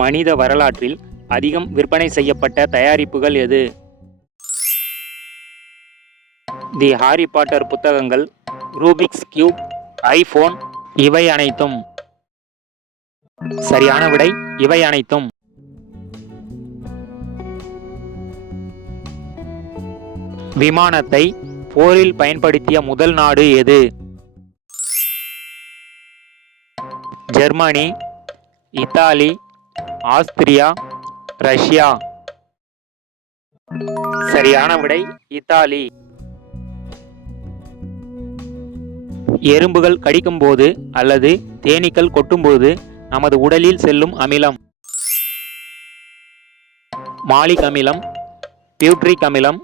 மனித வரலாற்றில் அதிகம் விற்பனை செய்யப்பட்ட தயாரிப்புகள் எது? தி ஹாரி பாட்டர் புத்தகங்கள், ரூபிக்ஸ் கியூப், ஐபோன். இவை அனைத்தும். சரியான விடை இவை அனைத்தும். விமானத்தை போரில் பயன்படுத்திய முதல் நாடு எது? Germany, Italy, Austria, Russia. சரியான விடை இத்தாலி. எறும்புகள் கடிக்கும்போது அல்லது தேனீக்கள் கொட்டும்போது நமது உடலில் செல்லும் அமிலம். மாலிக் அமிலம், பியூட்ரிக் அமிலம்,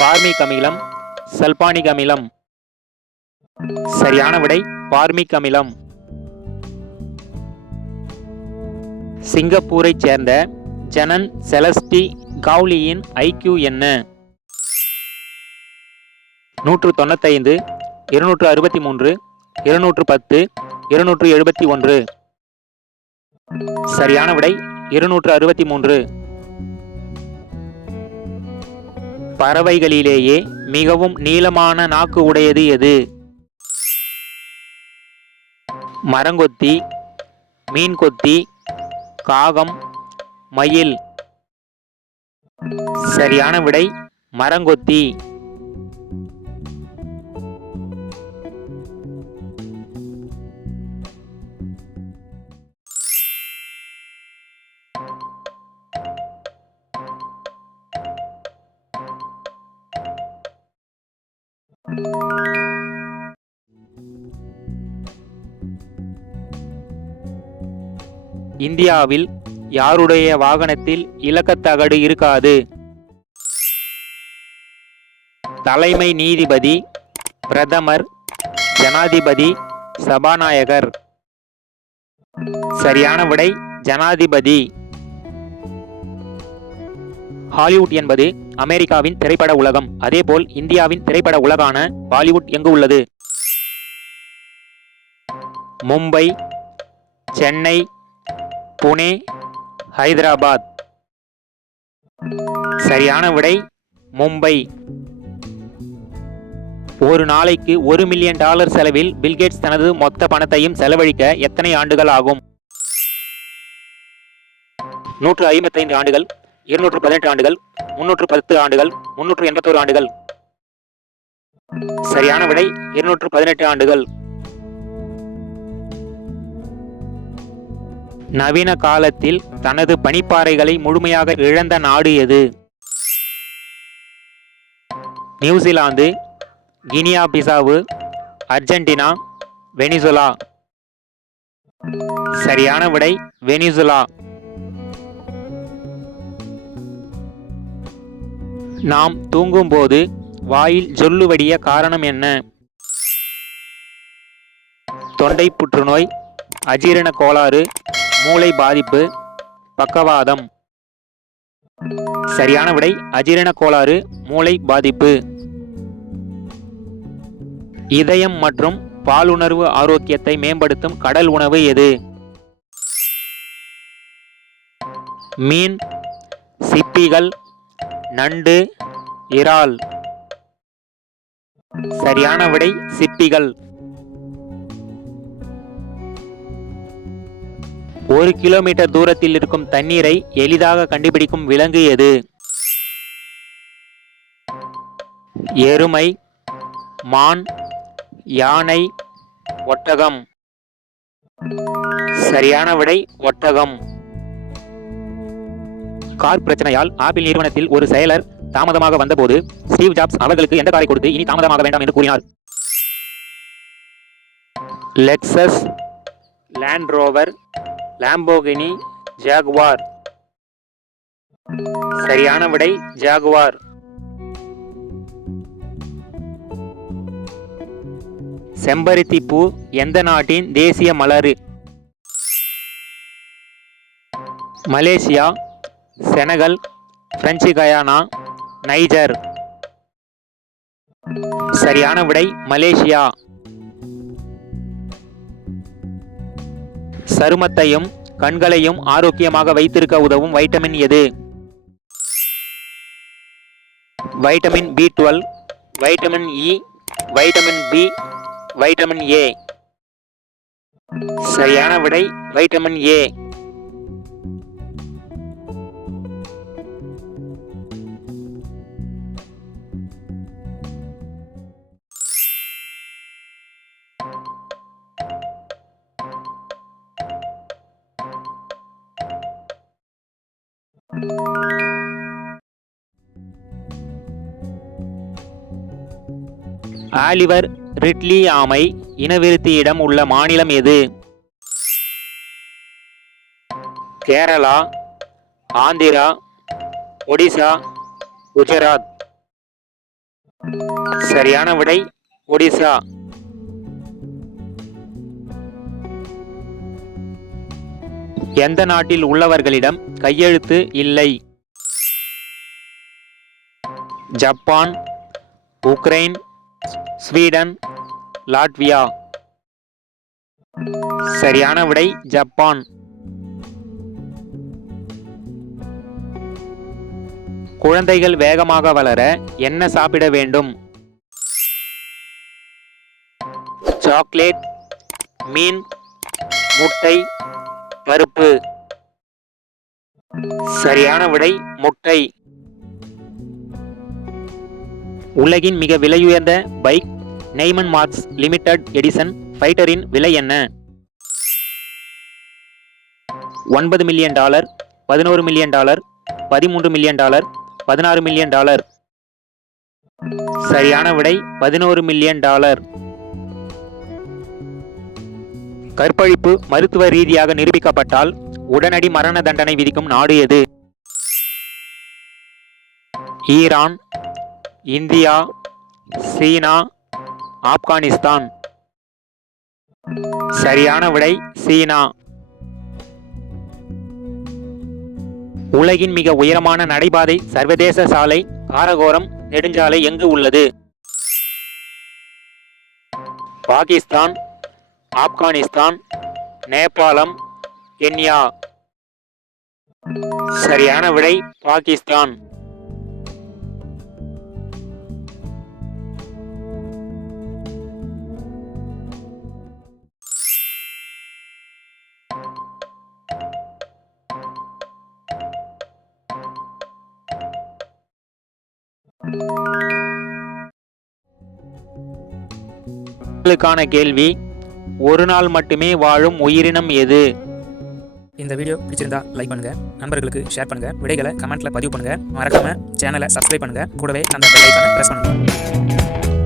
பார்மிக் அமிலம், சல்பானிக் அமிலம். சரியான விடை பார்மிக் அமிலம். சிங்கப்பூரைச் சேர்ந்த ஜனன் செலஸ்டி கவுலியின் ஐக்யூ என்ன? 195, 263, 210, 271. சரியான விடை 263. பறவைகளிலேயே மிகவும் நீளமான நாக்கு உடையது எது? மரங்கொத்தி, மீன்கொத்தி, காகம், மயில். சரியான விடை மரங்கொத்தி. இந்தியாவில் யாருடைய வாகனத்தில் இலக்கத்தகடு இருக்காது? தலைமை நீதிபதி, பிரதமர், ஜனாதிபதி, சபாநாயகர். சரியான விடை ஜனாதிபதி. ஹாலிவுட் என்பது அமெரிக்காவின் திரைப்பட உலகம். அதேபோல் இந்தியாவின் திரைப்பட உலகான பாலிவுட் எங்கு உள்ளது? மும்பை, சென்னை, புனே, ஹைதராபாத். சரியான விடை மும்பை. ஒரு நாளைக்கு $1 மில்லியன் செலவில் பில்கேட்ஸ் தனது மொத்த பணத்தையும் செலவழிக்க எத்தனை ஆண்டுகள் ஆகும்? 155 ஆண்டுகள், 218 ஆண்டுகள், 310 ஆண்டுகள், 381 ஆண்டுகள். சரியான விடை 218 ஆண்டுகள். நவீன காலத்தில் தனது பனிப்பாறைகளை முழுமையாக இழந்த நாடு எது? New Zealand, Guinea Bissau, Argentina, Venezuela. சரியான விடை வெனிசுலா. நாம் தூங்கும்போது வாயில் ஜொல்லு வடிய காரணம் என்ன? தொண்டை புற்றுநோய், அஜீரண கோளாறு, மூளை பாதிப்பு, பக்கவாதம். சரியான விடை அஜீரண கோளாறு, மூளை பாதிப்பு. இதயம் மற்றும் பாலுணர்வு ஆரோக்கியத்தை மேம்படுத்தும் கடல் உணவு எது? மீன், சிப்பிகள், நண்டு, இறால். சரியான விடை சிப்பிகள். 1 கிலோமீட்டர் தூரத்தில் இருக்கும் தண்ணீரை எளிதாக கண்டுபிடிக்கும் விலங்கு எது? எருமை, மான், யானை, ஒட்டகம். சரியான விடை ஒட்டகம். கார் பிரச்சனையால் ஆப்பிள் நிறுவனத்தில் ஒரு செயலர் தாமதமாக வந்தபோது ஸ்டீவ் ஜாப்ஸ் அவர்களுக்கு எந்த காரை கொடுத்து இனி தாமதமாக வேண்டாம் என்று கூறினார்? Lexus, Land Rover, Lamborghini, Jaguar. சரியான விடை ஜாகுவார். செம்பருத்தி பூ எந்த நாட்டின் தேசிய மலர்? Malaysia, Senegal, French Guiana, Niger. சரியான விடை மலேசியா. சருமத்தையும் கண்களையும் ஆரோக்கியமாக வைத்திருக்க உதவும் வைட்டமின் எது? Vitamin B12, vitamin E, vitamin B, vitamin A. சரியான விடை வைட்டமின் ஏ. ஆலிவர் ரிட்லி ஆமை இனவிருத்தியிடம் உள்ள மாநிலம் எது? கேரளா, ஆந்திரா, ஒடிசா, குஜராத். சரியான விடை ஒடிசா. எந்த நாட்டில் உள்ளவர்களிடம் கையெழுத்து இல்லை? Japan, Ukraine, Sweden, Latvia. சரியான விடை ஜப்பான். குழந்தைகள் வேகமாக வளர என்ன சாப்பிட வேண்டும்? சாக்லேட், மீன், முட்டை, பருப்பு. சரியான விடை முட்டை. உலகின் மிக விலையுயர்ந்த பைக் நெய்மன் மார்க்ஸ் லிமிடெட் எடிசன் ஃபைட்டரின் விலை என்ன? $9 மில்லியன், $11 மில்லியன், $13 மில்லியன், $16 மில்லியன். சரியான விடை $11 மில்லியன். கற்பழிப்பு மருத்துவ ரீதியாக நிரூபிக்கப்பட்டால் உடனடி மரண தண்டனை விதிக்கும் நாடு எது? ஈரான், இந்தியா, சீனா, ஆப்கானிஸ்தான். சரியான விடை சீனா. உலகின் மிக உயரமான நடைபாதை சர்வதேச சாலை காரகோரம் நெடுஞ்சாலை எங்கு உள்ளது? பாகிஸ்தான், ஆப்கானிஸ்தான், நேபாளம், கென்யா. சரியான விடை பாகிஸ்தான். உங்களுக்கான கேள்வி, ஒரு நாள் மட்டுமே வாழும் உயிரினம் எது? இந்த வீடியோ பிடிச்சிருந்தா லைக் பண்ணுங்க, நண்பர்களுக்கு ஷேர் பண்ணுங்க, விடைகளை கமெண்ட்ல பதிவு பண்ணுங்க, மறக்காம சேனலை சப்ஸ்கிரைப் பண்ணுங்க, கூடவே அந்த பெல் ஐகானை பிரஸ் பண்ணுங்க.